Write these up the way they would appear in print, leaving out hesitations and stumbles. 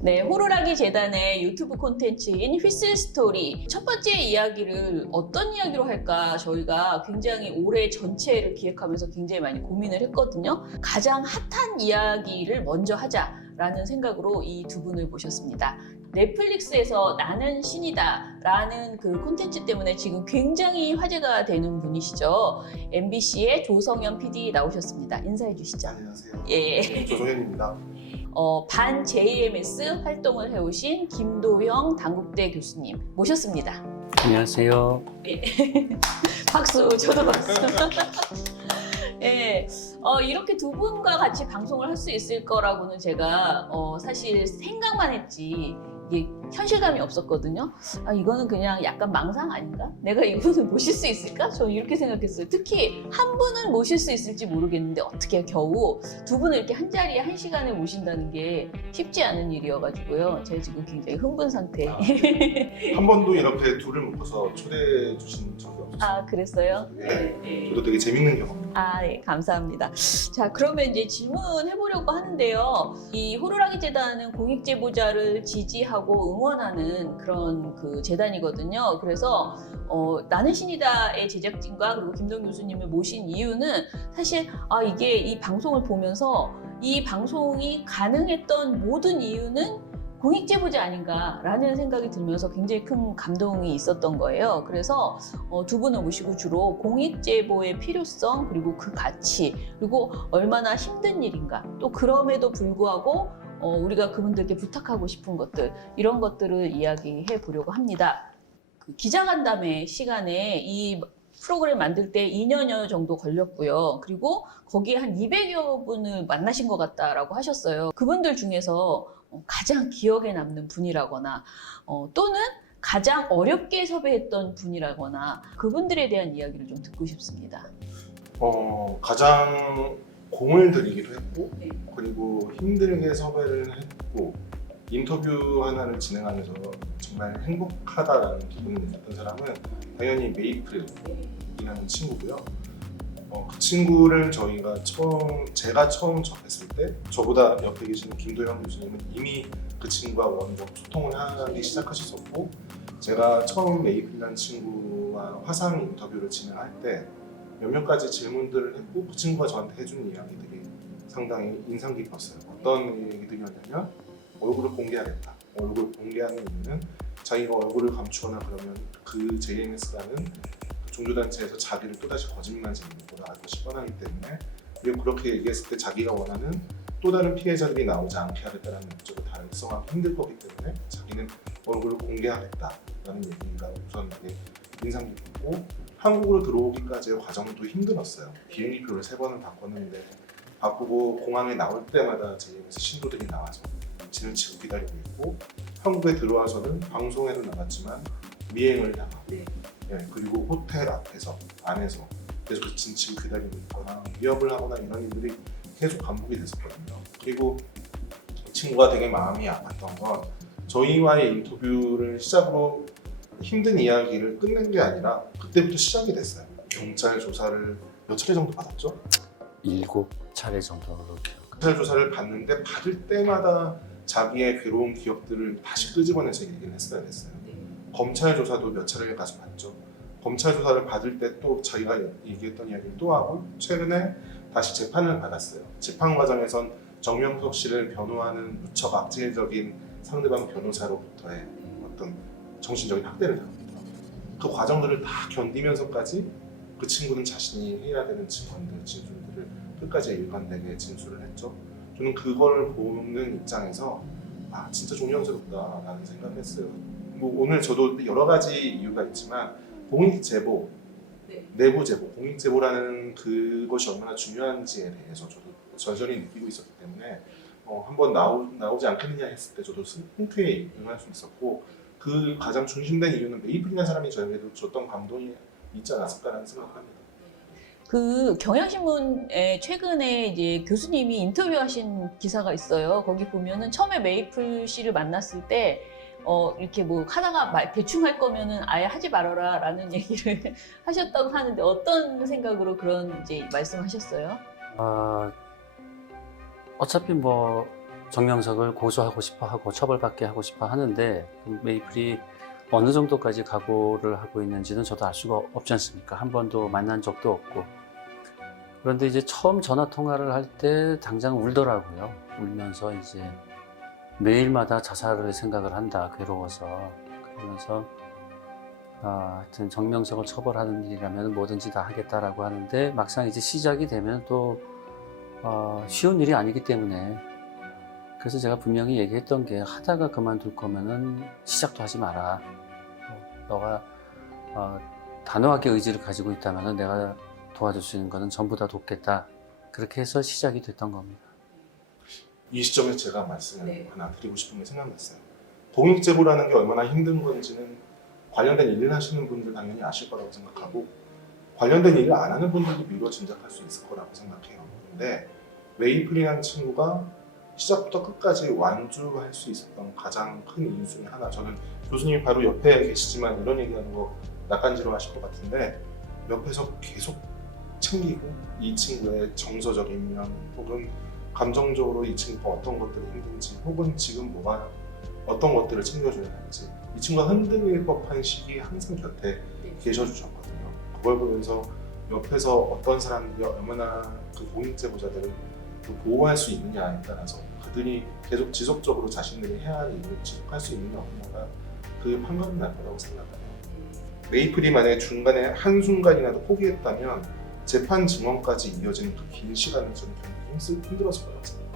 네, 호루라기 재단의 유튜브 콘텐츠인 휘슬 스토리 첫 번째 이야기를 어떤 이야기로 할까 저희가 굉장히 올해 전체를 기획하면서 굉장히 많이 고민을 했거든요. 가장 핫한 이야기를 먼저 하자라는 생각으로 이 두 분을 모셨습니다. 넷플릭스에서 나는 신이다 라는 그 콘텐츠 때문에 지금 굉장히 화제가 되는 분이시죠. MBC의 조성현 PD 나오셨습니다. 인사해 주시죠. 안녕하세요. 예. 조성현입니다. 반 JMS 활동을 해오신 김도형 단국대 교수님 모셨습니다. 안녕하세요. 박수, 저도 박수. 예, 이렇게 두 분과 같이 방송을 할 수 있을 거라고는 제가 사실 생각만 했지 이게 현실감이 없었거든요. 아, 이거는 그냥 약간 망상 아닌가? 내가 이분을 모실 수 있을까? 저는 이렇게 생각했어요. 특히 한 분은 모실 수 있을지 모르겠는데 어떻게 겨우 두 분을 이렇게 한 자리에 한 시간에 모신다는 게 쉽지 않은 일이어가지고요. 제가 지금 굉장히 흥분 상태. 한 번도 이렇게 둘을 묶어서 초대해 주신 적이 없었어요. 아, 그랬어요? 네. 저도 되게 재밌는 경험. 아, 네, 감사합니다. 자, 그러면 이제 질문해보려고 하는데요. 이 호루라기 재단은 공익제보자를 지지하고 응원하는 그런 그 재단이거든요. 그래서 나는 신이다의 제작진과 그리고 김동 교수님을 모신 이유는 사실 이게 이 방송을 보면서 이 방송이 가능했던 모든 이유는 공익제보자 아닌가라는 생각이 들면서 굉장히 큰 감동이 있었던 거예요. 그래서 두 분을 모시고 주로 공익제보의 필요성 그리고 그 가치 그리고 얼마나 힘든 일인가 또 그럼에도 불구하고 우리가 그분들께 부탁하고 싶은 것들 이런 것들을 이야기해 보려고 합니다. 그 기자간담회 시간에 이 프로그램 만들 때 2년여 정도 걸렸고요. 그리고 거기에 한 200여 분을 만나신 것 같다라고 하셨어요. 그분들 중에서 가장 기억에 남는 분이라거나 또는 가장 어렵게 섭외했던 분이라거나 그분들에 대한 이야기를 좀 듣고 싶습니다. 가장 공을 들이기도 했고 네. 그리고 힘들게 섭외를 했고 인터뷰 하나를 진행하면서 정말 행복하다라는 기분을 느꼈던 사람은 당연히 메이플이라는 친구고요. 그 친구를 제가 처음 접했을 때 저보다 옆에 계시는 김도형 교수님은 이미 그 친구와 먼저 소통을 하기 시작하셨었고 제가 처음 메이플이라는 친구와 화상 인터뷰를 진행할 때 몇몇 가지 질문들을 했고 그 친구가 저한테 해준 이야기들이 상당히 인상 깊었어요. 어떤 얘기들이었냐면 얼굴을 공개하겠다. 얼굴을 공개하는 이유는 자기가 얼굴을 감추거나 그러면 그 JMS라는 종교단체에서 자기를 또다시 거짓말쟁이로 알것이 뻔하기 때문에 그리고 그렇게 얘기했을 때 자기가 원하는 또 다른 피해자들이 나오지 않게 하겠다는 목적을 달성하기 힘들 거기 때문에 자기는 얼굴을 공개하겠다라는 얘기가 우선 되게 인상 깊었고 한국으로 들어오기까지의 과정도 힘들었어요. 비행기표를 3번을 바꿨는데 바꾸고 공항에 나올 때마다 JMS 신도들이 나와서 진을 치고 기다리고 있고 한국에 들어와서는 방송에도 나갔지만 미행을 당하고 그리고 호텔 안에서 계속 그 진치고 기다리고 있거나 위협을 하거나 이런 일들이 계속 반복이 됐었거든요. 그리고 이 친구가 되게 마음이 아팠던 건 저희와의 인터뷰를 시작으로 힘든 이야기를 끝낸 게 아니라 그때부터 시작이 됐어요. 경찰 조사를 몇 차례 정도 받았죠? 7차례 정도로 경찰 조사를 받는데 받을 때마다 자기의 괴로운 기억들을 다시 끄집어내서 얘기를 했어야 됐어요. 검찰 조사도 몇 차례 가서 받죠. 검찰 조사를 받을 때 또 자기가 얘기했던 이야기를 또 하고 최근에 다시 재판을 받았어요. 재판 과정에선 정명석 씨를 변호하는 무척 악질적인 상대방 변호사로부터의 어떤 정신적인 학대를 당합니다. 그 과정들을 다 견디면서까지 그 친구는 자신이 해야 되는 증언들, 진술들을 끝까지 일관되게 진술을 했죠. 저는 그걸 보는 입장에서 진짜 존경스럽다라는 생각을 했어요. 오늘 저도 여러 가지 이유가 있지만 공익제보, 내부 제보, 공익제보라는 그것이 얼마나 중요한지에 대해서 저도 절절히 느끼고 있었기 때문에 한번 나오지 않겠느냐 했을 때 저도 흔쾌히 응할 수 있었고 그 가장 중심된 이유는 메이플이라는 사람이 저에게도 줬던 감동이 있지 않았을까라는 생각을 합니다. 그 경향신문에 최근에 이제 교수님이 인터뷰하신 기사가 있어요. 거기 보면은 처음에 메이플 씨를 만났을 때 이렇게 뭐 하다가 대충 할 거면은 아예 하지 말아라 라는 얘기를 하셨다고 하는데 어떤 생각으로 그런 이제 말씀하셨어요? 어차피 뭐 정명석을 고소하고 싶어 하고 처벌받게 하고 싶어 하는데 메이플이 어느 정도까지 각오를 하고 있는지는 저도 알 수가 없지 않습니까? 한 번도 만난 적도 없고. 그런데 이제 처음 전화 통화를 할 때 당장 울더라고요. 울면서 이제 매일마다 자살을 생각을 한다, 괴로워서. 그러면서 하여튼 정명석을 처벌하는 일이라면 뭐든지 다 하겠다라고 하는데 막상 이제 시작이 되면 또 쉬운 일이 아니기 때문에, 그래서 제가 분명히 얘기했던 게, 하다가 그만둘 거면은 시작도 하지 마라. 너가 단호하게 의지를 가지고 있다면은 내가 도와줄 수 있는 거는 전부 다 돕겠다. 그렇게 해서 시작이 됐던 겁니다. 이 시점에서 제가 말씀을 네. 하나 드리고 싶은 게 생각났어요. 공익제보라는 게 얼마나 힘든 건지는 관련된 일을 하시는 분들 당연히 아실 거라고 생각하고, 관련된 일을 안 하는 분들도 미루어 짐작할 수 있을 거라고 생각해요. 근데 메이플이라는 친구가 시작부터 끝까지 완주할 수 있었던 가장 큰 이유 중에 하나, 저는 교수님이 바로 옆에 계시지만 이런 얘기하는 거 낯간지러 하실 것 같은데, 옆에서 계속 챙기고 이 친구의 정서적인 면, 혹은 감정적으로 이 친구가 어떤 것들이 힘든지, 혹은 지금 뭐가 어떤 것들을 챙겨줘야 할지, 이 친구가 흔들릴 법한 시기에 항상 곁에 계셔주셨거든요. 그걸 보면서 옆에서 어떤 사람들이 얼마나 그 공익제보자들을 보호할 수 있느냐에 따라서 그들이 계속 지속적으로 자신들이 해야 할 일을 지속할 수 있느냐 없느냐가 그 판가름 날 거라고 생각해요. 메이플이 만약에 중간에 한순간이라도 포기했다면 재판 증언까지 이어지는 그 긴 시간을 저는 굉장히 힘들었을 거라고 생각해요.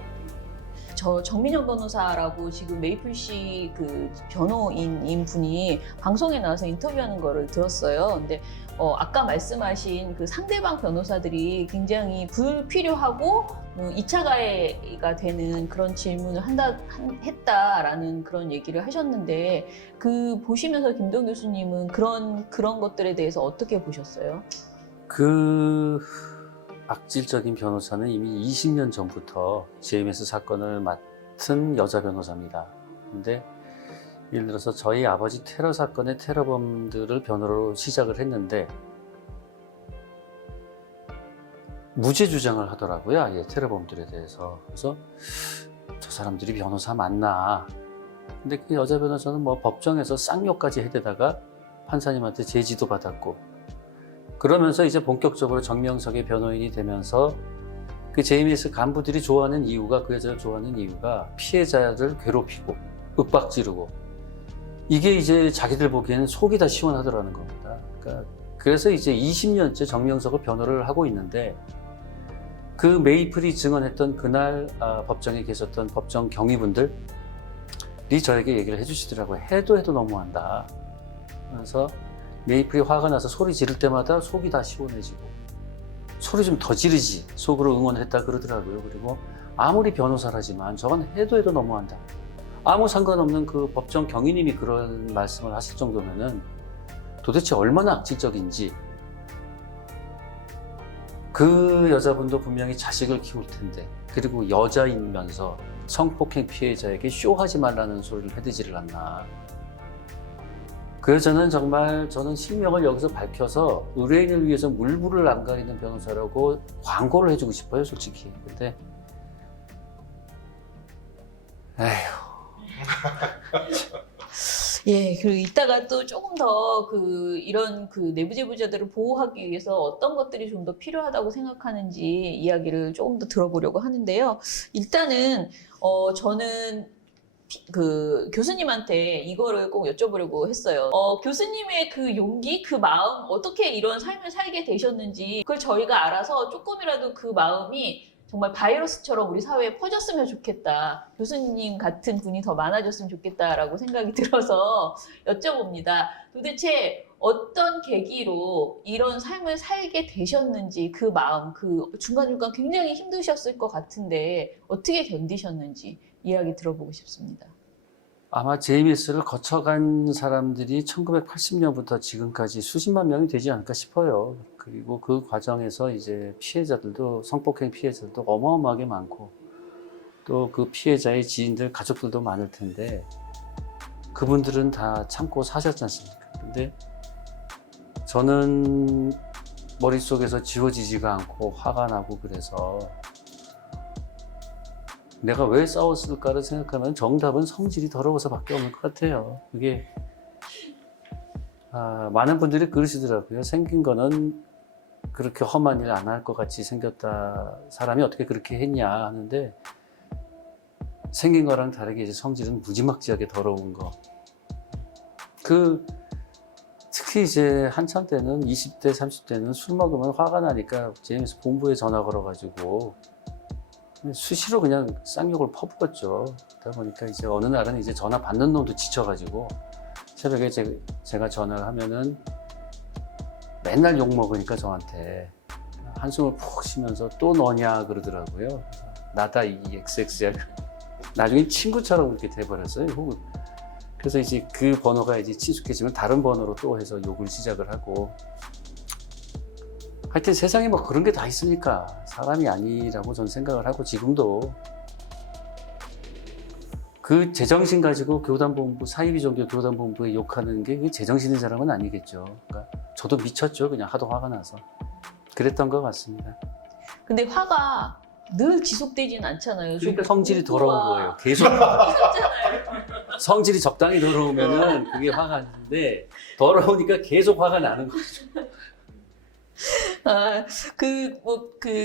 저 정민영 변호사라고 지금 메이플씨 그 변호인인 분이 방송에 나와서 인터뷰하는 거를 들었어요. 근데 아까 말씀하신 그 상대방 변호사들이 굉장히 불필요하고 2차 가해가 되는 그런 질문을 했다라는 그런 얘기를 하셨는데, 그 보시면서 김동 교수님은 그런 것들에 대해서 어떻게 보셨어요? 그 악질적인 변호사는 이미 20년 전부터 JMS 사건을 맡은 여자 변호사입니다. 근데 예를 들어서 저희 아버지 테러 사건의 테러범들을 변호로 시작을 했는데 무죄 주장을 하더라고요. 아예 테러범들에 대해서. 그래서 저 사람들이 변호사 맞나? 근데 그 여자 변호사는 뭐 법정에서 쌍욕까지 해대다가 판사님한테 제지도 받았고, 그러면서 이제 본격적으로 정명석의 변호인이 되면서 그 JMS 간부들이 좋아하는 이유가, 그 여자를 좋아하는 이유가 피해자를 괴롭히고 윽박지르고, 이게 이제 자기들 보기에는 속이 다 시원하더라는 겁니다. 그래서 이제 20년째 정명석을 변호를 하고 있는데, 그 메이플이 증언했던 그날 법정에 계셨던 법정 경위분들이 저에게 얘기를 해주시더라고요. 해도 너무한다. 그래서 메이플이 화가 나서 소리 지를 때마다 속이 다 시원해지고, 소리 좀 더 지르지, 속으로 응원했다 그러더라고요. 그리고 아무리 변호사라지만 저건 해도 너무한다. 아무 상관없는 그 법정 경위님이 그런 말씀을 하실 정도면은 도대체 얼마나 악질적인지. 그 여자분도 분명히 자식을 키울 텐데, 그리고 여자이면서 성폭행 피해자에게 쇼하지 말라는 소리를 해대지를 않나. 그 여자는 정말, 저는 실명을 여기서 밝혀서 의뢰인을 위해서 물불을 안 가리는 변호사라고 광고를 해주고 싶어요, 솔직히. 근데 에휴. 예, 그리고 이따가 또 조금 더 이런 내부 제보자들을 보호하기 위해서 어떤 것들이 좀 더 필요하다고 생각하는지 이야기를 조금 더 들어보려고 하는데요. 일단은 저는 교수님한테 이거를 꼭 여쭤보려고 했어요. 교수님의 그 용기, 그 마음, 어떻게 이런 삶을 살게 되셨는지, 그걸 저희가 알아서 조금이라도 그 마음이 정말 바이러스처럼 우리 사회에 퍼졌으면 좋겠다. 교수님 같은 분이 더 많아졌으면 좋겠다라고 생각이 들어서 여쭤봅니다. 도대체 어떤 계기로 이런 삶을 살게 되셨는지, 그 마음, 중간중간 굉장히 힘드셨을 것 같은데 어떻게 견디셨는지 이야기 들어보고 싶습니다. 아마 JMS를 거쳐간 사람들이 1980년부터 지금까지 수십만 명이 되지 않을까 싶어요. 그리고 그 과정에서 이제 피해자들도, 성폭행 피해자들도 어마어마하게 많고, 또 그 피해자의 지인들, 가족들도 많을 텐데, 그분들은 다 참고 사셨지 않습니까? 근데 저는 머릿속에서 지워지지가 않고 화가 나고, 그래서 내가 왜 싸웠을까를 생각하면 정답은 성질이 더러워서밖에 없는 것 같아요. 그게 많은 분들이 그러시더라고요. 생긴 거는 그렇게 험한 일 안 할 것 같이 생겼다. 사람이 어떻게 그렇게 했냐 하는데 생긴 거랑 다르게 이제 성질은 무지막지하게 더러운 거. 특히 이제 한참 때는 20대, 30대는 술 먹으면 화가 나니까 제임스 본부에 전화 걸어가지고 수시로 그냥 쌍욕을 퍼부었죠. 그러다 보니까 이제 어느 날은 이제 전화 받는 놈도 지쳐가지고 새벽에 제가 전화를 하면은 맨날 욕 먹으니까 저한테 한숨을 푹 쉬면서 또 너냐 그러더라고요. 나다 이 XX야. 나중에 친구처럼 그렇게 돼버렸어요. 그래서 이제 그 번호가 이제 친숙해지면 다른 번호로 또 해서 욕을 시작을 하고. 하여튼 세상에 뭐 그런 게 다 있으니까 사람이 아니라고 저는 생각을 하고 지금도 그 제정신 가지고 교단본부, 사이비 종교 교단본부에 욕하는 게 그 제정신인 사람은 아니겠죠. 그러니까 저도 미쳤죠. 그냥 하도 화가 나서. 그랬던 것 같습니다. 근데 화가 늘 지속되진 않잖아요. 그러니까 성질이 더러운 거예요. 계속. 있었잖아요. 성질이 적당히 더러우면은 그게 화가 나는데 더러우니까 계속 화가 나는 거죠. 그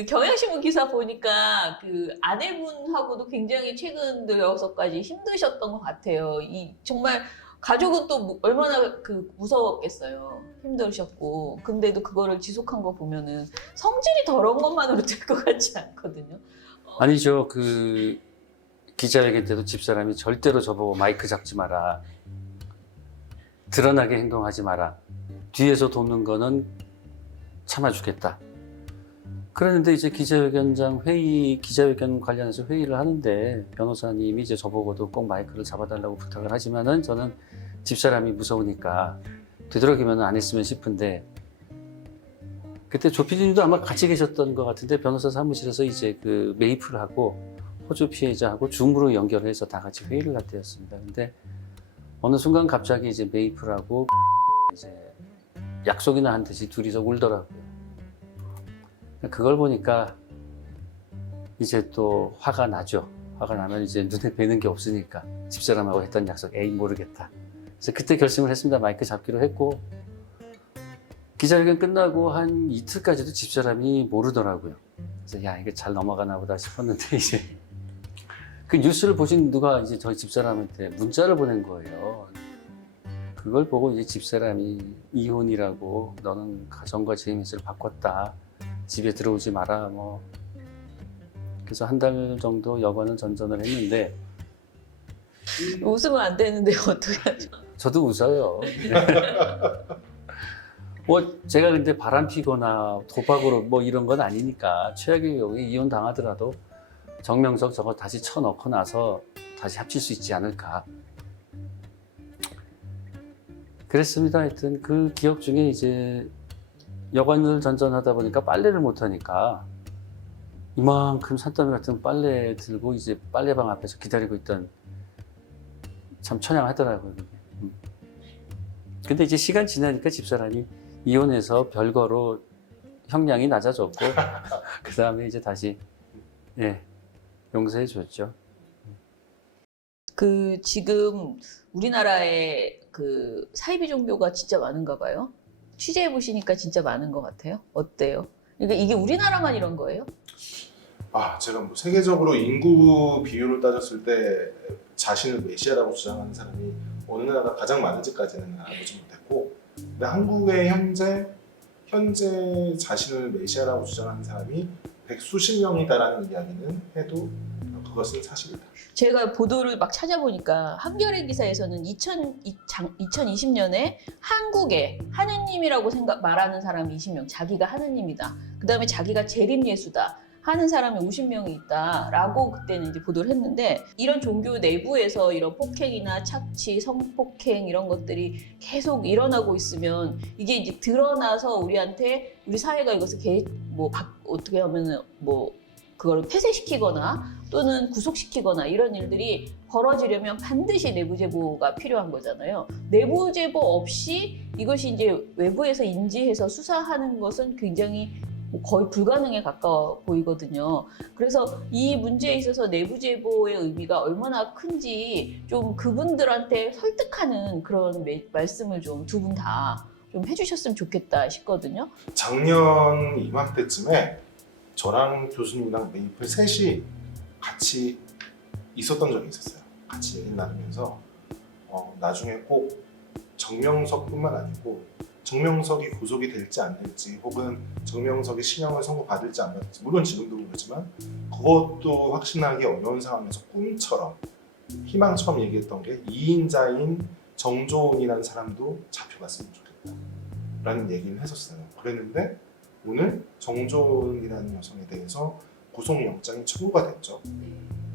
경향신문 기사 보니까 그 아내분하고도 굉장히 최근 들어서까지 힘드셨던 것 같아요. 정말 가족은 또 얼마나 무서웠겠어요. 힘드셨고. 근데도 그거를 지속한 거 보면은 성질이 더러운 것만으로 될 것 같지 않거든요. 아니죠. 기자회견 때도 집사람이 절대로 저보고 마이크 잡지 마라. 드러나게 행동하지 마라. 뒤에서 돕는 거는 참아주겠다. 그랬는데 이제 기자회견 관련해서 회의를 하는데 변호사님이 이제 저보고도 꼭 마이크를 잡아달라고 부탁을 하지만은 저는 집사람이 무서우니까 되도록이면 안 했으면 싶은데 그때 조피디님도 아마 같이 계셨던 것 같은데 변호사 사무실에서 이제 그 메이플하고 호주 피해자하고 줌으로 연결해서 다 같이 회의를 할 때였습니다. 근데 어느 순간 갑자기 이제 메이플하고 이제 약속이나 한 듯이 둘이서 울더라고요. 그걸 보니까 이제 또 화가 나죠. 화가 나면 이제 눈에 뵈는 게 없으니까 집사람하고 했던 약속 에이 모르겠다. 그래서 그때 결심을 했습니다. 마이크 잡기로 했고 기자회견 끝나고 한 이틀까지도 집사람이 모르더라고요. 그래서 야 이게 잘 넘어가나 보다 싶었는데 이제 그 뉴스를 보신 누가 이제 저희 집사람한테 문자를 보낸 거예요. 그걸 보고 이제 집사람이 이혼이라고 너는 가정과 제이미스를 바꿨다. 집에 들어오지 마라. 뭐 그래서 한 달 정도 여관을 전전을 했는데 웃으면 안 되는데 어떻게 하죠? 저도 웃어요. 뭐 제가 근데 바람 피거나 도박으로 뭐 이런 건 아니니까 최악의 경우에 이혼 당하더라도 정명석 저거 다시 쳐넣고 나서 다시 합칠 수 있지 않을까. 그랬습니다. 하여튼 그 기억 중에 이제 여관을 전전하다 보니까 빨래를 못하니까 이만큼 산더미 같은 빨래 들고 이제 빨래방 앞에서 기다리고 있던 참 처량하더라고요. 근데 이제 시간 지나니까 집사람이 이혼해서 별거로 형량이 낮아졌고 그 다음에 이제 다시 용서해 줬죠. 지금 우리나라에 사이비 종교가 진짜 많은가 봐요. 취재해 보시니까 진짜 많은 것 같아요. 어때요? 그러니까 이게 우리나라만 이런 거예요? 제가 뭐 세계적으로 인구 비율을 따졌을 때 자신을 메시아라고 주장하는 사람이 어느 나라가 가장 많은지까지는 알아보지 못했고, 근데 한국의 현재 자신을 메시아라고 주장하는 사람이 백수십 명이다라는 이야기는 해도 그것은 사실이다. 제가 보도를 막 찾아보니까 한겨레 기사에서는 2020년에 한국에 하느님이라고 말하는 사람이 20명, 자기가 하느님이다. 그 다음에 자기가 재림예수다 하는 사람이 50명이 있다라고 그때는 이제 보도를 했는데, 이런 종교 내부에서 이런 폭행이나 착취, 성폭행 이런 것들이 계속 일어나고 있으면 이게 이제 드러나서 우리 사회가 이것을 어떻게 하면은 그걸 폐쇄시키거나 또는 구속시키거나 이런 일들이 벌어지려면 반드시 내부 제보가 필요한 거잖아요. 내부 제보 없이 이것이 이제 외부에서 인지해서 수사하는 것은 굉장히 뭐 거의 불가능에 가까워 보이거든요. 그래서 이 문제에 있어서 내부 제보의 의미가 얼마나 큰지 좀 그분들한테 설득하는 그런 말씀을 좀 두 분 다 좀 해주셨으면 좋겠다 싶거든요. 작년 이맘때쯤에 저랑 교수님이랑 메이플 셋이 같이 있었던 적이 있었어요. 같이 얘기를 나누면서 나중에 꼭 정명석뿐만 아니고 정명석이 구속이 될지 안 될지 혹은 정명석이 실형을 선고받을지 안 받을지 물론 지금도 그렇지만 그것도 확신하기 어려운 상황에서 꿈처럼 희망처럼 얘기했던 게 2인자인 정조은이라는 사람도 잡혀갔으면 좋겠다 라는 얘기를 했었어요. 그랬는데 오늘 정조은이라는 여성에 대해서 구속영장이 청구가 됐죠.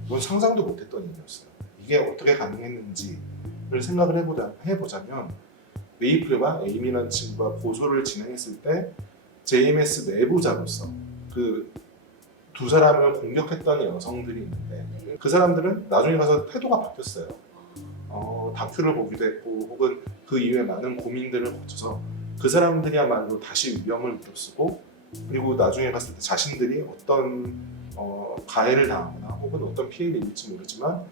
이건 상상도 못했던 일이었어요. 이게 어떻게 가능했는지를 생각을 해보자면 메이플과 에이미라는 친구가 고소를 진행했을 때 JMS 내부자로서 그 두 사람을 공격했던 여성들이 있는데 그 사람들은 나중에 가서 태도가 바뀌었어요. 다큐를 보기도 했고 혹은 그 이후에 많은 고민들을 거쳐서 그 사람들이야말로 다시 위험을 무릅쓰고 그리고 나중에 갔을 때 자신들이 어떤 가해를 당하거나 혹은 어떤 피해를 입을지 모르지만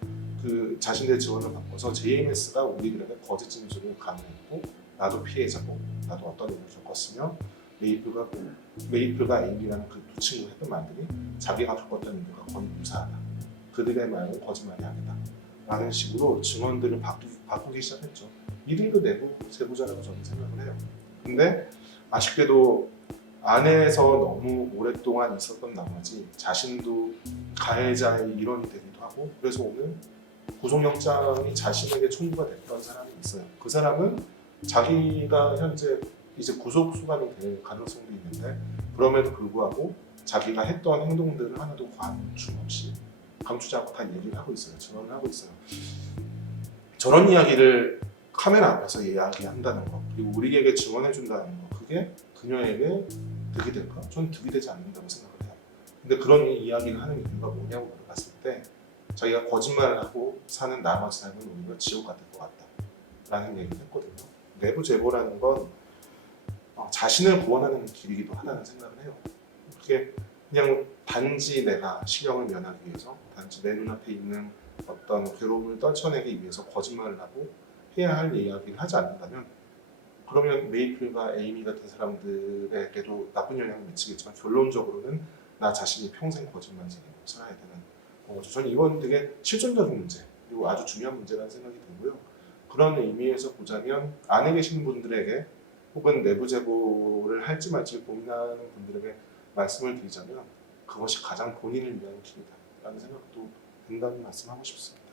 그 자신들의 지원을 바꿔서 JMS가 우리들에게 거짓 진술을 강요했고 나도 피해자고 나도 어떤 일을 겪었으며 메이플과 에이미라는 그 두 친구가 했던 말들이 자기가 겪었던 일과 거의 유사하다. 그들의 말은 거짓말이 아니다. 라는 식으로 증언들을 바꾸기 시작했죠. 이들도 내부 제보자라고 저는 생각을 해요. 근데 아쉽게도 안에서 너무 오랫동안 있었던 나머지 자신도 가해자의 일원이 되기도 하고 그래서 오늘 구속영장이 자신에게 청구가 됐던 사람이 있어요. 그 사람은 자기가 현재 이제 구속 수감이 될 가능성도 있는데 그럼에도 불구하고 자기가 했던 행동들을 하나도 감춤 없이 감추지 않고 다 얘기를 하고 있어요. 증언을 하고 있어요. 저런 이야기를 카메라 앞에서 이야기한다는 거 그리고 우리에게 증언해준다는 거 그게 그녀에게 득이 될까? 전 득이 되지 않는다고 생각을 해요. 근데 그런 이야기를 하는 이유가 뭐냐고 물어봤을 때 자기가 거짓말을 하고 사는 나머지 삶은 오히려 지옥 같을 것 같다 라는 얘기를 했거든요. 내부 제보라는 건 자신을 구원하는 길이기도 하다는 생각을 해요. 그게 그냥 단지 내가 실형을 면하기 위해서 단지 내 눈앞에 있는 어떤 괴로움을 떨쳐내기 위해서 거짓말을 하고 해야 할 이야기를 하지 않는다면 그러면 메이플과 에이미 같은 사람들에게도 나쁜 영향을 미치겠지만 결론적으로는 나 자신이 평생 거짓말쟁이로 살아야 되는 거죠. 저는 이건 되게 실존적인 문제 그리고 아주 중요한 문제라는 생각이 들고요. 그런 의미에서 보자면 안에 계신 분들에게 혹은 내부 제보를 할지 말지 고민하는 분들에게 말씀을 드리자면 그것이 가장 본인을 위한 길이다라는 생각도 든다는 말씀하고 싶습니다.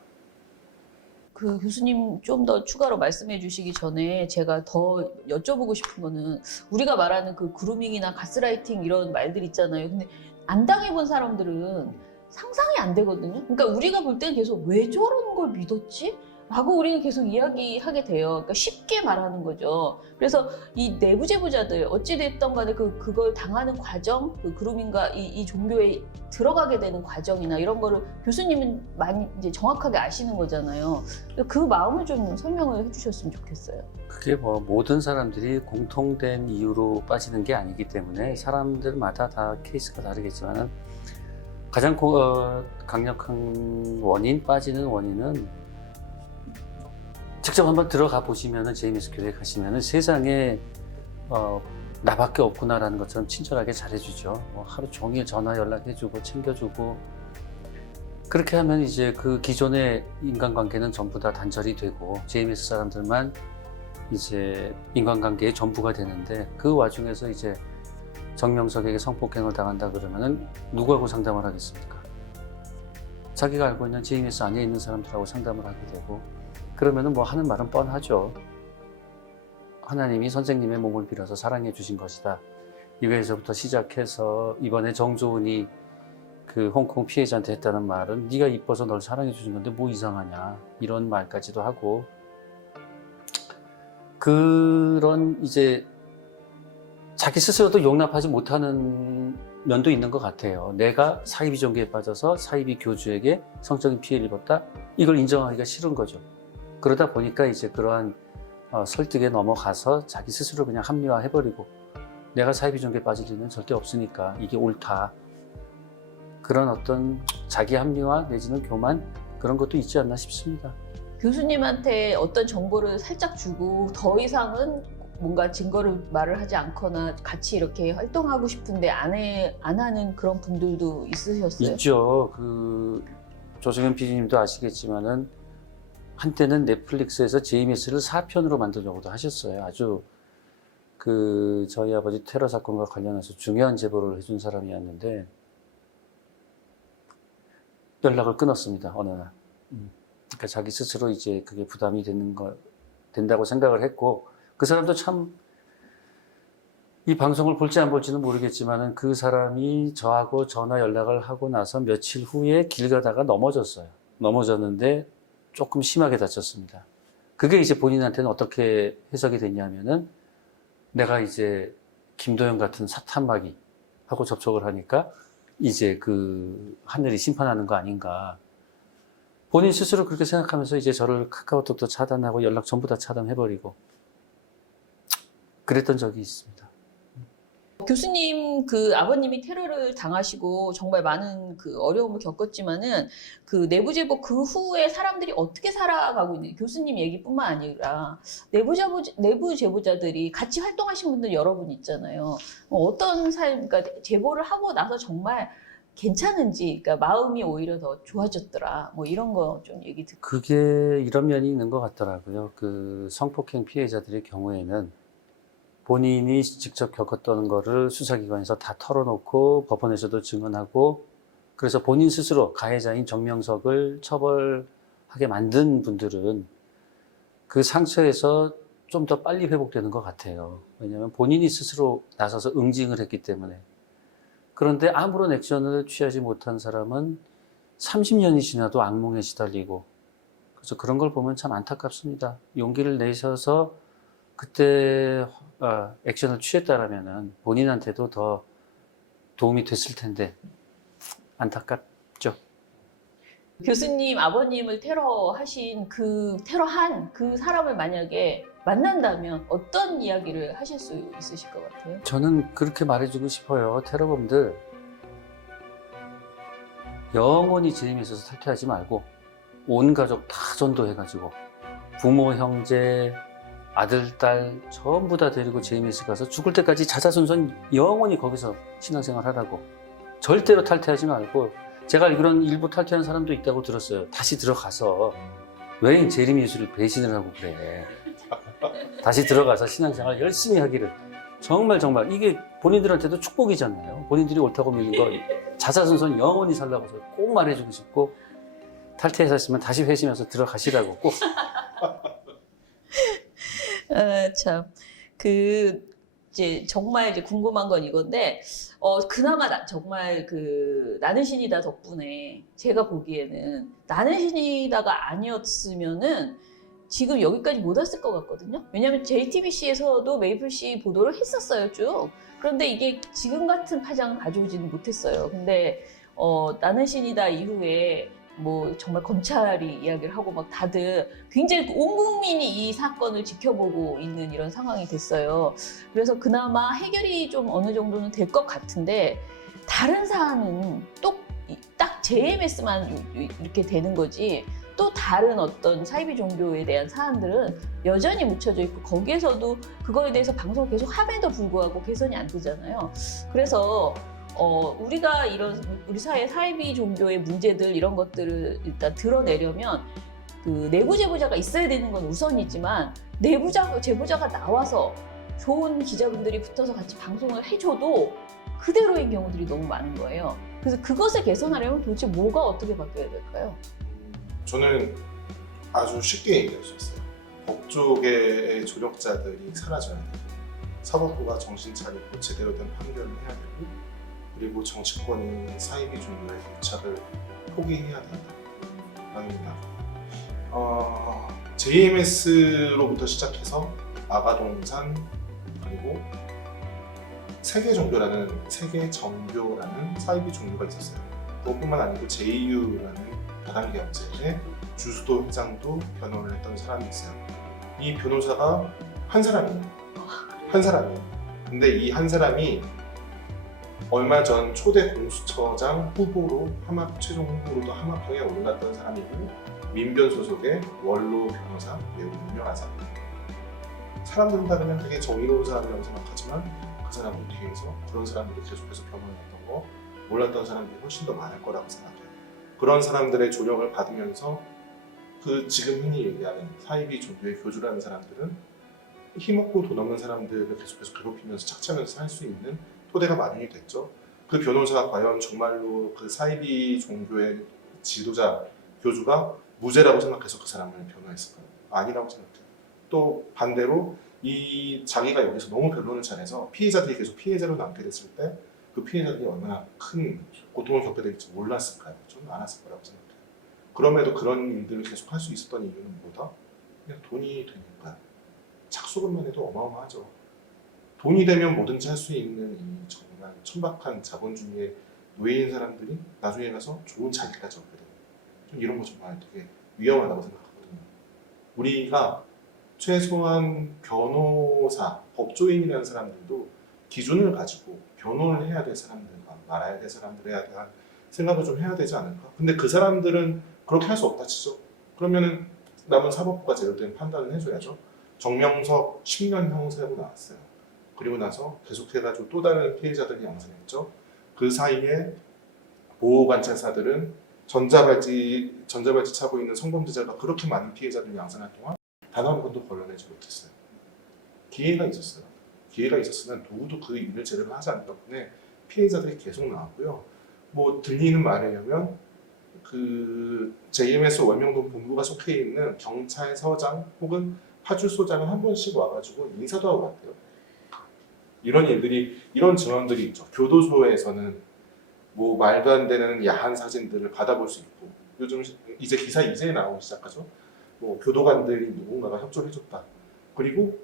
그 교수님 좀 더 추가로 말씀해 주시기 전에 제가 더 여쭤보고 싶은 거는 우리가 말하는 그 그루밍이나 가스라이팅 이런 말들 있잖아요. 근데 안 당해본 사람들은 상상이 안 되거든요. 그러니까 우리가 볼 때는 계속 왜 저런 걸 믿었지? 라고 우리는 계속 이야기하게 돼요. 그러니까 쉽게 말하는 거죠. 그래서 이 내부 제보자들 어찌됐든 간에 그걸 당하는 과정, 그 그루밍과 이 종교에 들어가게 되는 과정이나 이런 거를 교수님은 많이 이제 정확하게 아시는 거잖아요. 그 마음을 좀 설명을 해주셨으면 좋겠어요. 그게 뭐 모든 사람들이 공통된 이유로 빠지는 게 아니기 때문에 사람들마다 다 케이스가 다르겠지만 가장 강력한 원인, 빠지는 원인은 직접 한번 들어가 보시면은 JMS 교회 가시면은 세상에 나밖에 없구나라는 것처럼 친절하게 잘해주죠. 뭐 하루 종일 전화 연락해주고 챙겨주고 그렇게 하면 이제 그 기존의 인간관계는 전부 다 단절이 되고 JMS 사람들만 이제 인간관계의 전부가 되는데 그 와중에서 이제 정명석에게 성폭행을 당한다 그러면은 누구하고 상담을 하겠습니까? 자기가 알고 있는 JMS 안에 있는 사람들하고 상담을 하게 되고 그러면은 뭐 하는 말은 뻔하죠. 하나님이 선생님의 몸을 빌어서 사랑해 주신 것이다. 이거에서부터 시작해서 이번에 정조은이 그 홍콩 피해자한테 했다는 말은 네가 이뻐서 널 사랑해 주신 건데 뭐 이상하냐 이런 말까지도 하고 그런 이제 자기 스스로도 용납하지 못하는 면도 있는 것 같아요. 내가 사이비 종교에 빠져서 사이비 교주에게 성적인 피해를 입었다? 이걸 인정하기가 싫은 거죠. 그러다 보니까 이제 그러한 설득에 넘어가서 자기 스스로 그냥 합리화해버리고 내가 사이비 종교에 빠질 일은 절대 없으니까 이게 옳다. 그런 어떤 자기 합리화 내지는 교만 그런 것도 있지 않나 싶습니다. 교수님한테 어떤 정보를 살짝 주고 더 이상은 뭔가 증거를 말을 하지 않거나 같이 이렇게 활동하고 싶은데 안 하는 그런 분들도 있으셨어요? 있죠. 그 조정현 PD님도 아시겠지만은 한때는 넷플릭스에서 JMS를 4편으로 만들려고도 하셨어요. 아주 그 저희 아버지 테러 사건과 관련해서 중요한 제보를 해준 사람이었는데 연락을 끊었습니다. 어느 날. 그러니까 자기 스스로 이제 그게 부담이 된다고 생각을 했고 그 사람도 참 이 방송을 볼지 안 볼지는 모르겠지만은 그 사람이 저하고 전화 연락을 하고 나서 며칠 후에 길 가다가 넘어졌어요. 넘어졌는데 조금 심하게 다쳤습니다. 그게 이제 본인한테는 어떻게 해석이 됐냐면은 내가 이제 김도영 같은 사탄마귀 하고 접촉을 하니까 이제 그 하늘이 심판하는 거 아닌가. 본인 스스로 그렇게 생각하면서 이제 저를 카카오톡도 차단하고 연락 전부 다 차단해버리고 그랬던 적이 있습니다. 교수님 그 아버님이 테러를 당하시고 정말 많은 그 어려움을 겪었지만은 그 내부 제보 그 후에 사람들이 어떻게 살아가고 있는 교수님 얘기뿐만 아니라 내부 제보자들이 같이 활동하신 분들 여러분 있잖아요. 어떤 삶, 그러니까 제보를 하고 나서 정말 괜찮은지, 그러니까 마음이 오히려 더 좋아졌더라. 뭐 이런 거 좀 얘기 듣고. 그게 이런 면이 있는 것 같더라고요. 그 성폭행 피해자들의 경우에는 본인이 직접 겪었던 거를 수사기관에서 다 털어놓고 법원에서도 증언하고 그래서 본인 스스로 가해자인 정명석을 처벌하게 만든 분들은 그 상처에서 좀 더 빨리 회복되는 것 같아요. 왜냐하면 본인이 스스로 나서서 응징을 했기 때문에. 그런데 아무런 액션을 취하지 못한 사람은 30년이 지나도 악몽에 시달리고 그래서 그런 걸 보면 참 안타깝습니다. 용기를 내셔서 그때 액션을 취했다라면은 본인한테도 더 도움이 됐을 텐데 안타깝죠. 교수님 아버님을 테러한 그 사람을 만약에 만난다면 어떤 이야기를 하실 수 있으실 것 같아요? 저는 그렇게 말해주고 싶어요. 테러범들 영원히 JMS에서 탈퇴하지 말고 온 가족 다 전도해가지고 부모, 형제, 아들, 딸 전부 다 데리고 JMS 가서 죽을 때까지 자자손손 영원히 거기서 신앙생활 하라고. 절대로 탈퇴하지 말고 제가 알기로는 일부 탈퇴한 사람도 있다고 들었어요. 다시 들어가서 왜 재림 예수를 배신을 하고 그래. 다시 들어가서 신앙생활 열심히 하기를. 정말 이게 본인들한테도 축복이잖아요. 본인들이 옳다고 믿는 거 자자손손 영원히 살라고 꼭 말해주고 싶고 탈퇴하셨으면 다시 회심해서 들어가시라고 꼭. 참, 이제 정말 이제 궁금한 건 이건데, 그나마 정말 나는 신이다 덕분에 제가 보기에는 나는 신이다가 아니었으면은 지금 여기까지 못 왔을 것 같거든요. 왜냐면 JTBC에서도 메이플씨 보도를 했었어요, 쭉. 그런데 이게 지금 같은 파장을 가져오지는 못했어요. 근데, 나는 신이다 이후에 뭐 정말 검찰이 이야기를 하고 막 다들 굉장히 온 국민이 이 사건을 지켜보고 있는 이런 상황이 됐어요. 그래서 그나마 해결이 좀 어느 정도는 될 것 같은데 다른 사안은 딱 JMS만 이렇게 되는 거지 또 다른 어떤 사이비 종교에 대한 사안들은 여전히 묻혀져 있고 거기에서도 그거에 대해서 방송을 계속 함에도 불구하고 개선이 안 되잖아요. 그래서 우리가 우리 사회 사이비 종교의 문제들 이런 것들을 일단 드러내려면 그 내부 제보자가 있어야 되는 건 우선이지만 내부 제보자가 나와서 좋은 기자분들이 붙어서 같이 방송을 해줘도 그대로인 경우들이 너무 많은 거예요. 그래서 그것을 개선하려면 도대체 뭐가 어떻게 바뀌어야 될까요? 저는 아주 쉽게 얘기할 수 있어요. 법조계의 조력자들이 사라져야 되고 사법부가 정신 차리고 제대로 된 판결을 해야 되고 그리고 정치권이 사이비 종교의 유착을 포기해야 된다라는 이야기. JMS로부터 시작해서 아가동산 그리고 세계 정교라는 사이비 종교가 있었어요. 그것뿐만 아니고 JU라는 다단계 업체의 주수도 회장도 변호를 했던 사람이 있어요. 이 변호사가 한 사람이에요. 근데 이 한 사람이 얼마 전 초대 공수처장 후보로 최종 후보로도 하마평에 올랐던 사람이고 민변 소속의 원로 변호사, 매우 유명한 사람입니다. 사람들은 다르면 되게 정의로운 사람이라고 생각하지만 그 사람은 뒤에서 그런 사람들이 계속해서 변호했던 거 몰랐던 사람들이 훨씬 더 많을 거라고 생각해요. 그런 사람들의 조력을 받으면서 그 지금 흔히 얘기하는 사이비 종교의 교주라는 사람들은 힘없고 돈 없는 사람들을 계속해서 괴롭히면서 착취하면서 살 수 있는 토대가 마련이 됐죠. 그 변호사가 과연 정말로 그 사이비 종교의 지도자, 교주가 무죄라고 생각해서 그 사람을 변호했을까요? 아니라고 생각해요. 또 반대로 이 자기가 여기서 너무 변론을 잘해서 피해자들이 계속 피해자로 남게 됐을 때 그 피해자들이 얼마나 큰 고통을 겪게 될지 몰랐을까요? 저는 알았을 거라고 생각해요. 그럼에도 그런 일들을 계속 할 수 있었던 이유는 뭐다? 그냥 돈이 되니까. 착수금만 해도 어마어마하죠. 돈이 되면 뭐든지 할 수 있는 이 정말 천박한 자본주의의 노예인 사람들이 나중에 가서 좋은 자리까지 얻게 돼요. 좀 이런 거 정말 되게 위험하다고 생각하거든요. 우리가 최소한 변호사, 법조인이라는 사람들도 기준을 가지고 변호를 해야 될 사람들과 말아야 될 사람들에 대한 생각을 좀 해야 되지 않을까? 근데 그 사람들은 그렇게 할 수 없다 치죠. 그러면은 남은 사법부가 제대로 된 판단을 해줘야죠. 정명석 10년 형사로 나왔어요. 그리고 나서 계속해가지고 또 다른 피해자들이 양산했죠. 그 사이에 보호관찰사들은 전자발찌 차고 있는 성범죄자가 그렇게 많은 피해자들이 양산할 동안 단 한 번도 걸러내지 못했어요. 기회가 있었어요. 기회가 있었으면 누구도 그 일을 제대로 하지 않기 때문에 피해자들이 계속 나왔고요. 뭐 들리는 말에 의하면 그 JMS 월명동 본부가 속해 있는 경찰서장 혹은 파출소장은 한 번씩 와가지고 인사도 하고 갔대요. 이런 증언들이 있죠. 교도소에서는 뭐 말도 안 되는 야한 사진들을 받아볼 수 있고, 요즘 이제 기사 이제 나오기 시작하죠. 뭐 교도관들이 누군가가 협조를 해줬다. 그리고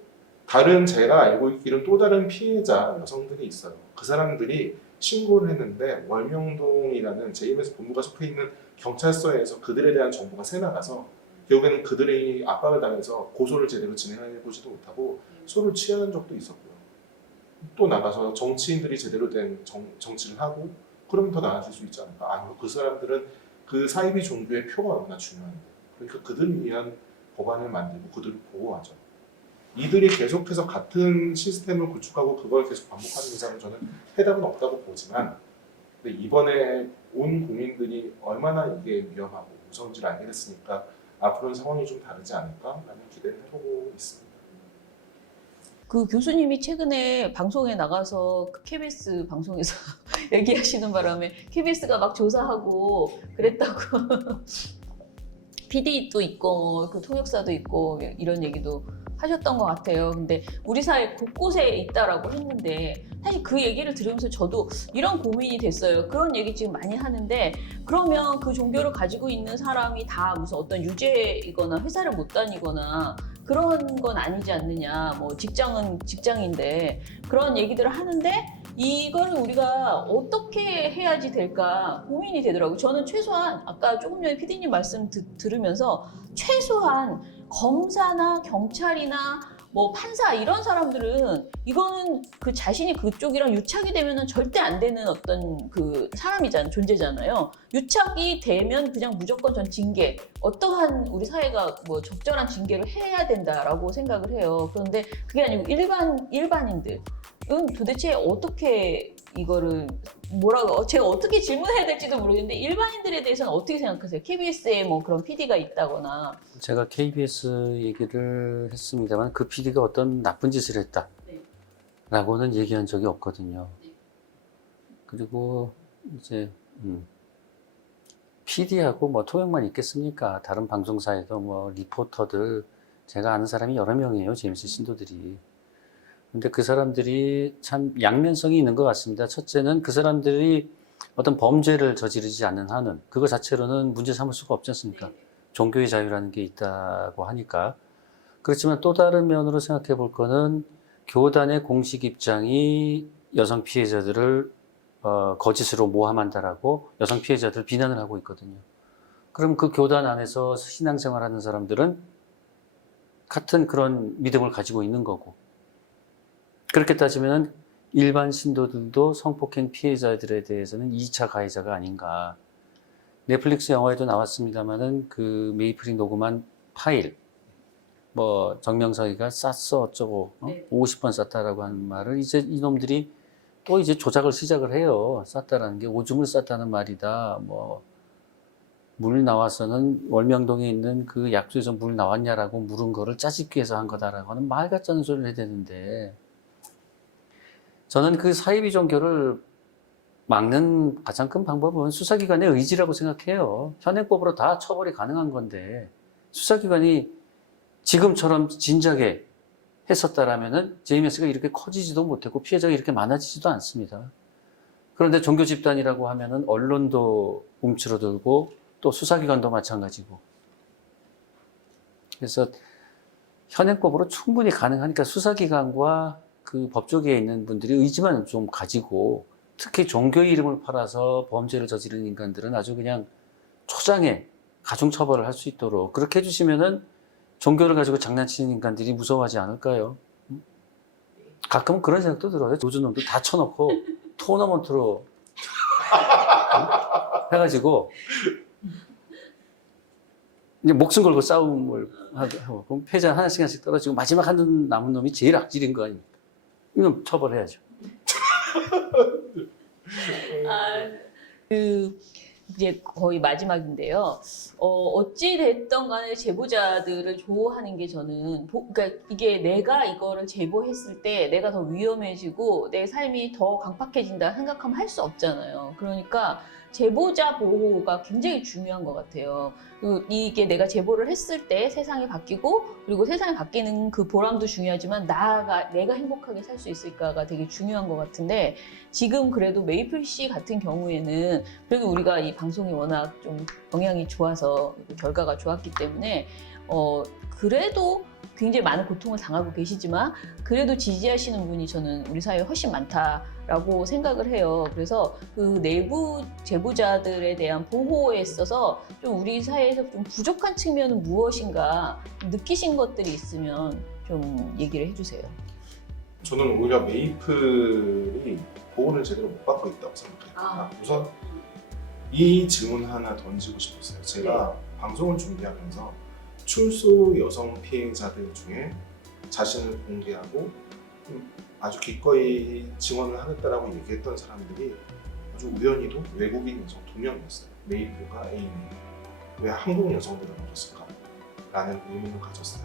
다른 제가 알고 있기로는 또 다른 피해자 여성들이 있어요. 그 사람들이 신고를 했는데 월명동이라는 JMS 본부가 속해 있는 경찰서에서 그들에 대한 정보가 새나가서 결국에는 그들이 압박을 당해서 고소를 제대로 진행해보지도 못하고 소를 취하는 적도 있었고요. 또 나가서 정치인들이 제대로 된 정치를 하고 그러면 더 나아질 수 있지 않을까? 아니면 그 사람들은 그 사이비 종교의 표가 얼마나 중요한데, 그러니까 그들을 위한 법안을 만들고 그들을 보호하죠. 이들이 계속해서 같은 시스템을 구축하고 그걸 계속 반복하는 이상은 저는 해답은 없다고 보지만, 근데 이번에 온 국민들이 얼마나 이게 위험하고 무서운지를 알게 됐으니까 앞으로는 상황이 좀 다르지 않을까라는 기대를 해보고 있습니다. 그 교수님이 최근에 방송에 나가서 그 KBS 방송에서 얘기하시는 바람에 KBS가 막 조사하고 그랬다고 PD도 있고 그 통역사도 있고 이런 얘기도 하셨던 것 같아요. 근데 우리 사회 곳곳에 있다라고 했는데 사실 그 얘기를 들으면서 저도 이런 고민이 됐어요. 그런 얘기 지금 많이 하는데 그러면 그 종교를 가지고 있는 사람이 다 무슨 어떤 유죄이거나 회사를 못 다니거나 그런 건 아니지 않느냐. 뭐 직장은 직장인데 그런 얘기들을 하는데 이거를 우리가 어떻게 해야지 될까 고민이 되더라고요. 저는 최소한 아까 조금 전에 PD님 말씀 들으면서 최소한 검사나 경찰이나 뭐 판사 이런 사람들은 이거는 그 자신이 그쪽이랑 유착이 되면은 절대 안 되는 어떤 그 사람이잖아요. 존재잖아요. 유착이 되면 그냥 무조건 전 징계, 어떠한 우리 사회가 뭐 적절한 징계를 해야 된다라고 생각을 해요. 그런데 그게 아니고 일반인들은 도대체 어떻게 이거를 뭐라고 제가 어떻게 질문해야 될지도 모르겠는데 일반인들에 대해서는 어떻게 생각하세요? KBS에 뭐 그런 PD가 있다거나. 제가 KBS 얘기를 했습니다만 그 PD가 어떤 나쁜 짓을 했다라고는 얘기한 적이 없거든요. 그리고 이제 PD하고 뭐 통역만 있겠습니까? 다른 방송사에도 뭐 리포터들 제가 아는 사람이 여러 명이에요. JMS 신도들이. 근데 그 사람들이 참 양면성이 있는 것 같습니다. 첫째는 그 사람들이 어떤 범죄를 저지르지 않는 한은 그거 자체로는 문제 삼을 수가 없지 않습니까? 종교의 자유라는 게 있다고 하니까. 그렇지만 또 다른 면으로 생각해 볼 거는 교단의 공식 입장이 여성 피해자들을 거짓으로 모함한다라고 여성 피해자들을 비난을 하고 있거든요. 그럼 그 교단 안에서 신앙생활하는 사람들은 같은 그런 믿음을 가지고 있는 거고 그렇게 따지면 일반 신도들도 성폭행 피해자들에 대해서는 2차 가해자가 아닌가. 넷플릭스 영화에도 나왔습니다만은 그 메이플이 녹음한 파일, 뭐 정명석이가 쌌어 어쩌고 네. 50번 쌌다라고 하는 말을 이제 이놈들이 또 이제 조작을 시작을 해요. 쌌다라는 게 오줌을 쌌다는 말이다. 뭐 물 나와서는 월명동에 있는 그 약수에서 물 나왔냐라고 물은 거를 짜집기 위해서 한 거다라고 하는 말 같지 않은 소리를 해야 되는데, 저는 그 사이비 종교를 막는 가장 큰 방법은 수사기관의 의지라고 생각해요. 현행법으로 다 처벌이 가능한 건데 수사기관이 지금처럼 진작에 했었다라면은 JMS가 이렇게 커지지도 못했고 피해자가 이렇게 많아지지도 않습니다. 그런데 종교 집단이라고 하면은 언론도 움츠러들고 또 수사기관도 마찬가지고. 그래서 현행법으로 충분히 가능하니까 수사기관과 그 법조계에 있는 분들이 의지만 좀 가지고, 특히 종교의 이름을 팔아서 범죄를 저지르는 인간들은 아주 그냥 초장에 가중처벌을 할 수 있도록 그렇게 해주시면은 종교를 가지고 장난치는 인간들이 무서워하지 않을까요? 가끔은 그런 생각도 들어요. 노주놈들 다 쳐놓고 토너먼트로 해가지고 이제 목숨 걸고 싸움을 하고, 그럼 패자 하나씩 떨어지고 마지막 한 남은 놈이 제일 악질인 거 아닙니까? 이놈 처벌해야죠. 이제 거의 마지막인데요. 어찌 됐던 간에 제보자들을 보호하는 게 저는, 그러니까 이게 내가 이거를 제보했을 때 내가 더 위험해지고 내 삶이 더 강팍해진다 생각하면 할 수 없잖아요. 그러니까 제보자 보호가 굉장히 중요한 것 같아요. 이게 내가 제보를 했을 때 세상이 바뀌고, 그리고 세상이 바뀌는 그 보람도 중요하지만 내가 행복하게 살 수 있을까가 되게 중요한 것 같은데, 지금 그래도 메이플 씨 같은 경우에는 그래도 우리가 이 방송이 워낙 좀 영향이 좋아서 결과가 좋았기 때문에 그래도 굉장히 많은 고통을 당하고 계시지만 그래도 지지하시는 분이 저는 우리 사회에 훨씬 많다라고 생각을 해요. 그래서 그 내부 제보자들에 대한 보호에 있어서 좀 우리 사회에서 좀 부족한 측면은 무엇인가 느끼신 것들이 있으면 좀 얘기를 해주세요. 저는 오히려 메이플이 보호를 제대로 못 받고 있다고 생각해요. 우선 이 질문 하나 던지고 싶었어요. 제가 방송을 준비하면서 출소 여성 피해자들 중에 자신을 공개하고 아주 기꺼이 증언을 하겠다라고 얘기했던 사람들이 아주 우연히도 외국인 여성 2명이었어요. 메이플과 에이미. 왜 한국 여성들은 없었을까? 라는 의문을 가졌어요.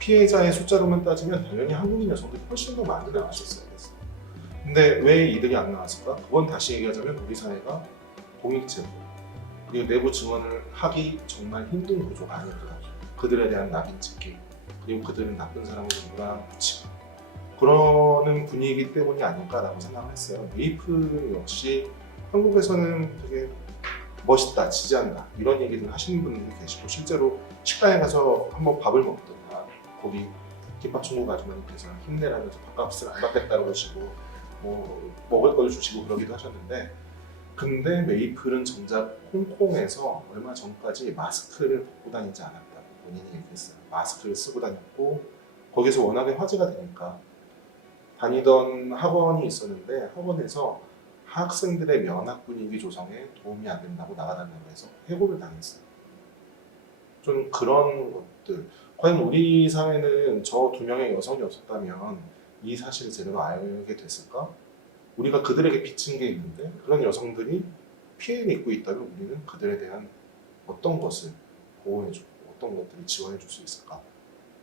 피해자의 숫자로만 따지면 당연히 한국인 여성들이 훨씬 더 많이 나왔었어야 됐어요. 근데 왜 이들이 안 나왔을까? 그건 다시 얘기하자면 우리 사회가 공익제보 그리고 내부 증언을 하기 정말 힘든 구조가 아닐까. 그들에 대한 낙인 찍기, 그리고 그들은 나쁜 사람으로 몰아붙이고 그러는 분위기 때문이 아닐까라고 생각을 했어요. 메이플 역시 한국에서는 되게 멋있다, 지지한다 이런 얘기를 하시는 분들이 계시고, 실제로 식당에 가서 한번 밥을 먹든가 거기 김밥 중국 아주머니께서 힘내라면서 밥값을 안 받겠다고 그러시고 뭐 먹을 걸 주시고 그러기도 하셨는데, 근데 메이플은 정작 홍콩에서 얼마 전까지 마스크를 벗고 다니지 않았다고 본인이 얘기했어요. 마스크를 쓰고 다녔고 거기서 워낙에 화제가 되니까 다니던 학원이 있었는데 학원에서 학생들의 면학 분위기 조성에 도움이 안 된다고 나가달라고 해서 해고를 당했어요. 좀 그런 것들, 과연 우리 사회는 저 2명의 여성이 없었다면 이 사실을 제대로 알게 됐을까? 우리가 그들에게 비친 게 있는데 그런 여성들이 피해를 입고 있다면 우리는 그들에 대한 어떤 것을 보호해주고 어떤 것들을 지원해줄 수 있을까?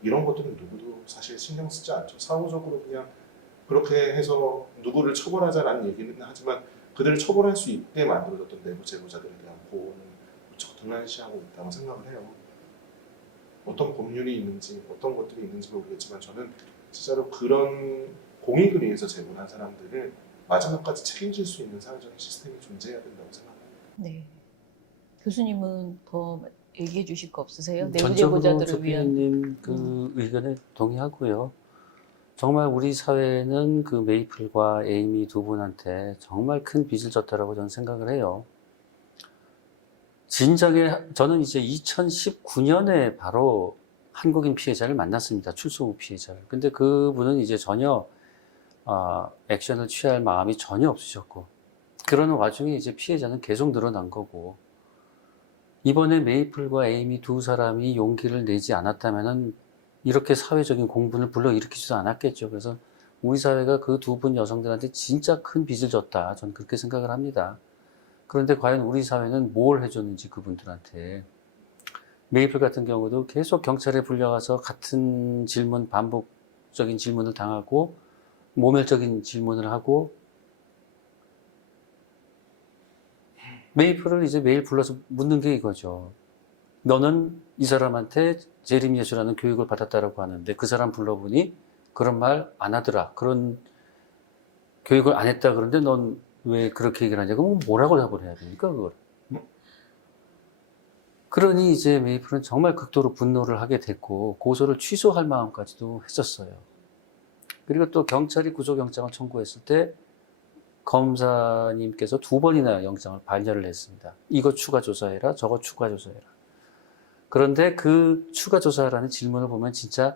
이런 것들은 누구도 사실 신경 쓰지 않죠. 사후적으로 그냥 그렇게 해서 누구를 처벌하자라는 얘기는 하지만 그들을 처벌할 수 있게 만들어졌던 내부 제보자들에 대한 보호는 무척 등한시하고 있다고 생각을 해요. 어떤 법률이 있는지 어떤 것들이 있는지 모르겠지만 저는 진짜로 그런 공익을 위해서 제보를 한 사람들을 마지막까지 책임질 수 있는 사회적인 시스템이 존재해야 된다고 생각합니다. 네. 교수님은 더 얘기해 주실 거 없으세요? 내부 전적으로 제보자들을 위한. 조피디님 그 의견에 동의하고요. 정말 우리 사회는 그 메이플과 에이미 두 분한테 정말 큰 빚을 졌다라고 저는 생각을 해요. 진작에 저는 이제 2019년에 바로 한국인 피해자를 만났습니다. 출소 후 피해자를. 근데 그분은 이제 전혀 액션을 취할 마음이 전혀 없으셨고, 그러는 와중에 이제 피해자는 계속 늘어난 거고, 이번에 메이플과 에이미 두 사람이 용기를 내지 않았다면은 이렇게 사회적인 공분을 불러일으키지도 않았겠죠. 그래서 우리 사회가 그 두 분 여성들한테 진짜 큰 빚을 졌다. 저는 그렇게 생각을 합니다. 그런데 과연 우리 사회는 뭘 해줬는지 그분들한테. 메이플 같은 경우도 계속 경찰에 불려가서 같은 질문, 반복적인 질문을 당하고 모멸적인 질문을 하고, 메이플을 이제 매일 불러서 묻는 게 이거죠. 너는 이 사람한테 재림 예수라는 교육을 받았다라고 하는데 그 사람 불러보니 그런 말 안 하더라. 그런 교육을 안 했다. 그런데 넌 왜 그렇게 얘기를 하냐? 그럼 뭐라고 답을 해야 됩니까, 그걸? 그러니 이제 메이플은 정말 극도로 분노를 하게 됐고 고소를 취소할 마음까지도 했었어요. 그리고 또 경찰이 구속영장을 청구했을 때 검사님께서 2번이나 영장을 반려를 했습니다. 이거 추가 조사해라, 저거 추가 조사해라. 그런데 그 추가 조사라는 질문을 보면 진짜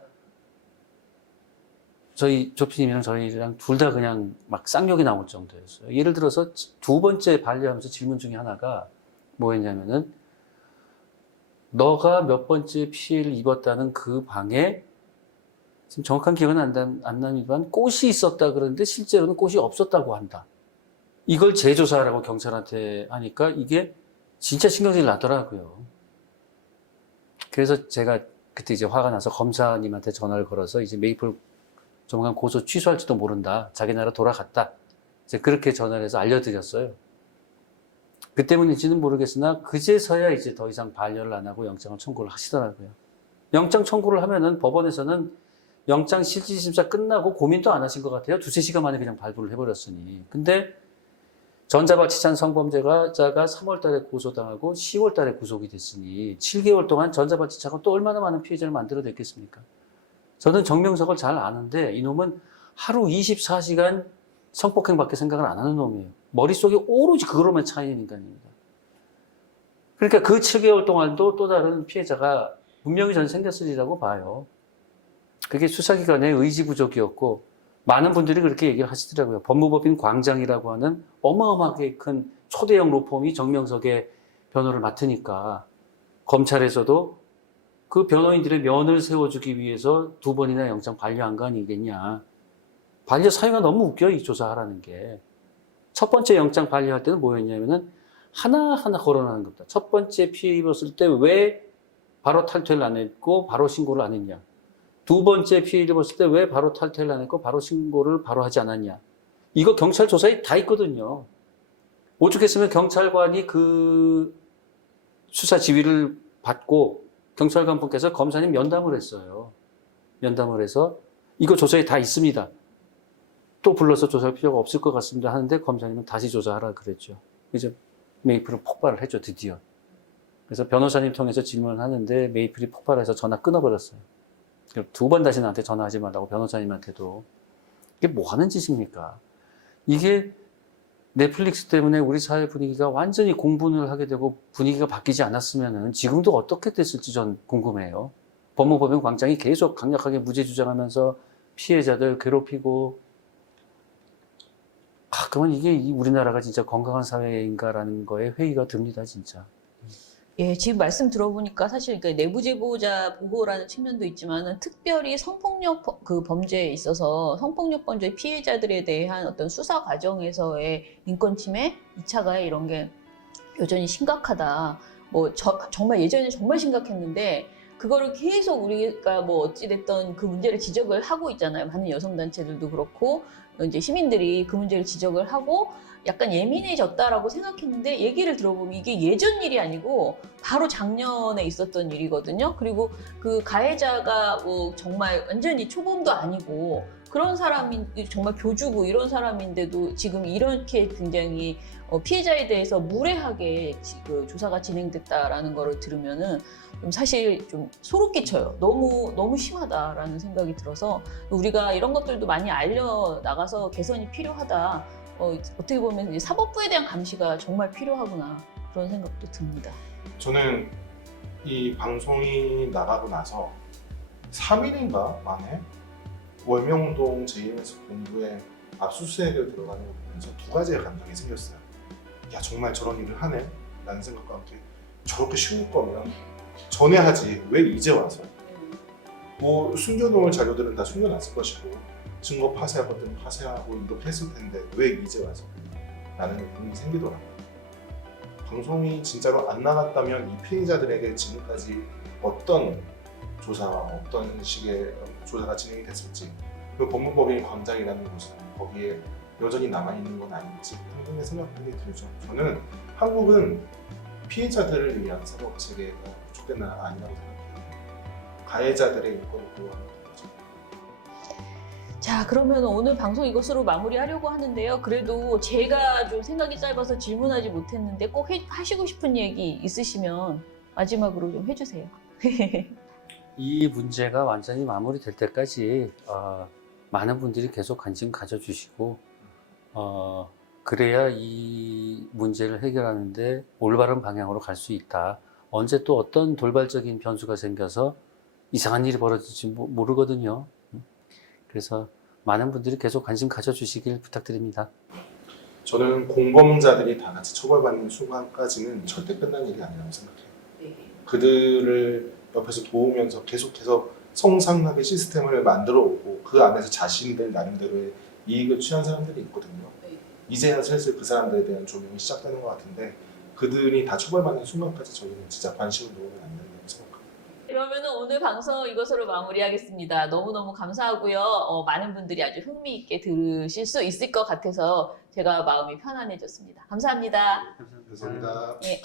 저희 조피님이랑 저희랑 둘 다 그냥 막 쌍욕이 나올 정도였어요. 예를 들어서 2번째 반려하면서 질문 중에 하나가 뭐였냐면은 너가 몇 번째 피해를 입었다는 그 방에 지금 정확한 기억은 안 나지만 꽃이 있었다 그러는데 실제로는 꽃이 없었다고 한다. 이걸 재조사하라고 경찰한테 하니까 이게 진짜 신경질이 나더라고요. 그래서 제가 그때 이제 화가 나서 검사님한테 전화를 걸어서 이제 메이플 조만간 고소 취소할지도 모른다. 자기 나라 돌아갔다. 이제 그렇게 전화를 해서 알려드렸어요. 그 때문인지는 모르겠으나 그제서야 이제 더 이상 반려를 안 하고 영장을 청구를 하시더라고요. 영장 청구를 하면은 법원에서는 영장 실질심사 끝나고 고민도 안 하신 것 같아요. 2-3시간 만에 그냥 발부를 해버렸으니. 근데 전자발찌찬 성범죄자가 3월 달에 고소당하고 10월 달에 구속이 됐으니 7개월 동안 전자발찌차가 또 얼마나 많은 피해자를 만들어냈겠습니까? 저는 정명석을 잘 아는데 이놈은 하루 24시간 성폭행밖에 생각을 안 하는 놈이에요. 머릿속에 오로지 그거로만 차이는 인간입니다. 그러니까 그 7개월 동안도 또 다른 피해자가 분명히 저는 생겼으리라고 봐요. 그게 수사기관의 의지 부족이었고 많은 분들이 그렇게 얘기를 하시더라고요. 법무법인 광장이라고 하는 어마어마하게 큰 초대형 로펌이 정명석의 변호를 맡으니까 검찰에서도 그 변호인들의 면을 세워주기 위해서 2번이나 영장 반려한 거 아니겠냐. 반려 사유가 너무 웃겨요, 이 조사하라는 게. 첫 번째 영장 반려할 때는 뭐였냐면은 하나하나 거론하는 겁니다. 첫 번째 피해 입었을 때 왜 바로 탈퇴를 안 했고 바로 신고를 안 했냐. 2번째 피해 입었을 때 왜 바로 탈퇴를 안 했고 바로 신고를 바로 하지 않았냐. 이거 경찰 조사에 다 있거든요. 오죽했으면 경찰관이 그 수사 지휘를 받고 경찰관 분께서 검사님 면담을 했어요. 면담을 해서 이거 조사에 다 있습니다. 또 불러서 조사할 필요가 없을 것 같습니다 하는데 검사님은 다시 조사하라 그랬죠. 이제 메이플은 폭발을 했죠, 드디어. 그래서 변호사님 통해서 질문을 하는데 메이플이 폭발해서 전화 끊어버렸어요. 2번 다시 나한테 전화하지 말라고 변호사님한테도. 이게 뭐 하는 짓입니까? 이게 넷플릭스 때문에 우리 사회 분위기가 완전히 공분을 하게 되고 분위기가 바뀌지 않았으면 지금도 어떻게 됐을지 전 궁금해요. 법무법인 광장이 계속 강력하게 무죄 주장하면서 피해자들 괴롭히고 가끔은 이게 우리나라가 진짜 건강한 사회인가라는 거에 회의가 듭니다, 진짜. 예, 지금 말씀 들어보니까 사실 그 내부 제보자 보호라는 측면도 있지만은 특별히 성폭력 그 범죄에 있어서 성폭력 범죄 피해자들에 대한 어떤 수사 과정에서의 인권 침해, 2차 가해 이런 게 여전히 심각하다. 정말 예전에 정말 심각했는데 그거를 계속 우리가 어찌됐던 그 문제를 지적을 하고 있잖아요. 많은 여성단체들도 그렇고 이제 시민들이 그 문제를 지적을 하고 약간 예민해졌다라고 생각했는데 얘기를 들어보면 이게 예전 일이 아니고 바로 작년에 있었던 일이거든요. 그리고 그 가해자가 정말 완전히 초범도 아니고 그런 사람인 정말 교주고 이런 사람인데도 지금 이렇게 굉장히 피해자에 대해서 무례하게 그 조사가 진행됐다라는 거를 들으면은 좀 사실 좀 소름 끼쳐요. 너무 심하다라는 생각이 들어서 우리가 이런 것들도 많이 알려 나가서 개선이 필요하다. 어떻게 보면 이제 사법부에 대한 감시가 정말 필요하구나 그런 생각도 듭니다. 저는 이 방송이 나가고 나서 3일인가 만에 월명동 JMS 본부에 압수수색을 들어가는 걸 보면서 두 가지의 감정이 생겼어요. 야, 정말 저런 일을 하네? 라는 생각과 함께 저렇게 쉬울 거면 전에 하지 왜 이제 와서? 뭐 숨겨놓을 자료들은 다 숨겨놨을 것이고 증거 파쇄할 것들은 파쇄하고 이렇게 했을 텐데 왜 이제 와서? 라는 고민이 생기더라고요. 방송이 진짜로 안 나갔다면 이 피해자들에게 지금까지 어떤 조사와 어떤 식의 조사가 진행이 됐을지, 그 법무법인 광장이라는 곳은 거기에 여전히 남아있는 건 아닌지 등등의 생각들이 들죠. 저는 한국은 피해자들을 위한 사법체계가 구축된 나라가 아니라고 생각해요. 가해자들의 인권을 보호하는 거죠. 자, 그러면 오늘 방송 이것으로 마무리하려고 하는데요. 그래도 제가 좀 생각이 짧아서 질문하지 못했는데 꼭 하시고 싶은 얘기 있으시면 마지막으로 좀 해주세요. 이 문제가 완전히 마무리될 때까지 많은 분들이 계속 관심 가져주시고 그래야 이 문제를 해결하는데 올바른 방향으로 갈 수 있다. 언제 또 어떤 돌발적인 변수가 생겨서 이상한 일이 벌어질지 모르거든요. 그래서 많은 분들이 계속 관심 가져주시길 부탁드립니다. 저는 공범자들이 다 같이 처벌받는 순간까지는 절대 끝난 일이 아니라고 생각해요. 그들을 옆에서 도우면서 계속해서 성상납의 시스템을 만들어 오고 그 안에서 자신들 나름대로의 이익을 취한 사람들이 있거든요. 이제야 슬슬 그 사람들에 대한 조명이 시작되는 것 같은데 그들이 다 처벌받는 순간까지 저희는 진짜 관심을 놓으면 안 된다고 생각합니다. 그러면 오늘 방송 이것으로 마무리하겠습니다. 너무너무 감사하고요. 많은 분들이 아주 흥미있게 들으실 수 있을 것 같아서 제가 마음이 편안해졌습니다. 감사합니다. 감사합니다. 네.